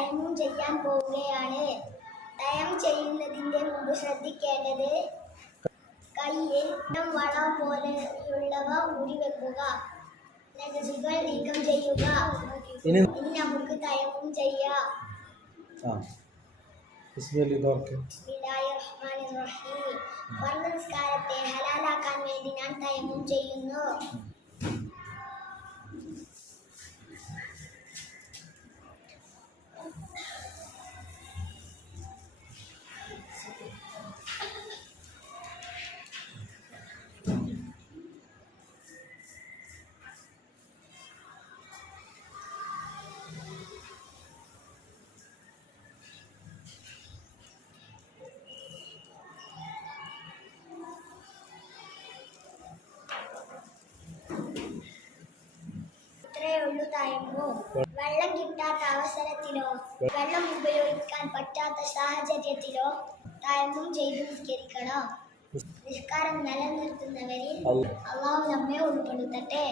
തയമ്മും ചെയ്യാൻ പോവുകയാണ്. തയമ്മും ചെയ്യുന്നതിന്റെ മുമ്പ് ശ്രദ്ധിക്കേണ്ടത് കയ്യിൽ വള പോലെയുള്ളവ ഊരി വെക്കുക, നജസുകൾ നീക്കം ചെയ്യുക. ഇനി നമുക്ക് തയമ്മും ചെയ്യാം. ബിസ്മില്ലാഹിർറഹ്മാനിർറഹീം. ഫർദ് നിസ്കാരത്തെ ഹലാലാക്കാൻ വേണ്ടി ഞാൻ തയമ്മും ചെയ്യുന്നു. ഇത്രയുള്ളൂ തയമ്മും. വെള്ളം കിട്ടാത്ത അവസരത്തിലോ വെള്ളം ഉപയോഗിക്കാൻ പറ്റാത്ത സാഹചര്യത്തിലോ തയമ്മും ചെയ്ത് നിസ്കരിക്കണം. നിസ്കാരം നിലനിർത്തുന്നവരിൽ അള്ളാഹു നമ്മെ ഉൾപ്പെടുത്തട്ടെ.